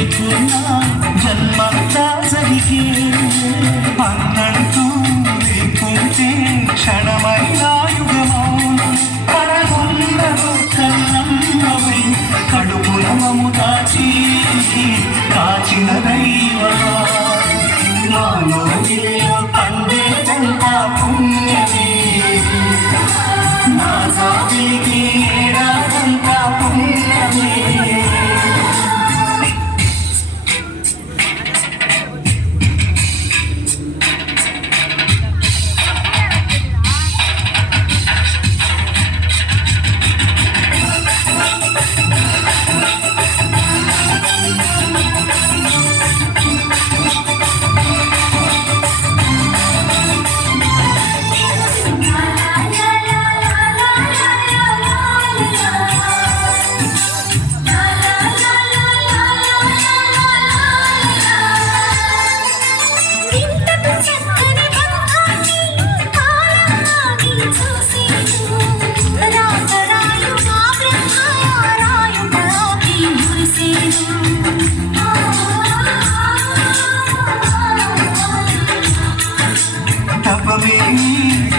లేకున్నా జన్మంతా జరిగే అన్నంటూ లేకుంటే క్షణమైన యుగమౌను పరగుండరు కన్నమ్మవై కడుపుల మము దాచి కాచిన దైవమా నాలో పండేదంతా పుణ్యమే నా జాతికి ఏడాదంతా పుణ్యమే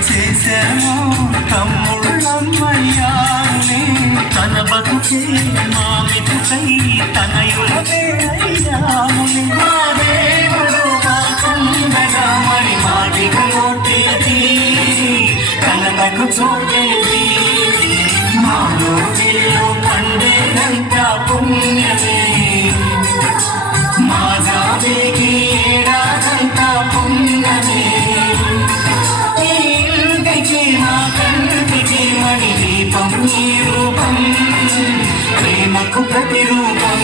చేశాను తమ్ముళ్ళమ్మయ్యానే తన బతుకే మా మెతుకై తనయులమే అయ్యాముని మా దేవుడు మాకుండగా మరి మాదిగలోటేది కనలకు చోటేది మాలో వీళ్ళు పండేదంతా పుణ్యమే మా జాతికి ఏడాదంతా పుణ్యమే దీపం ఈ రూపం ప్రేమకు ప్రతిరూపం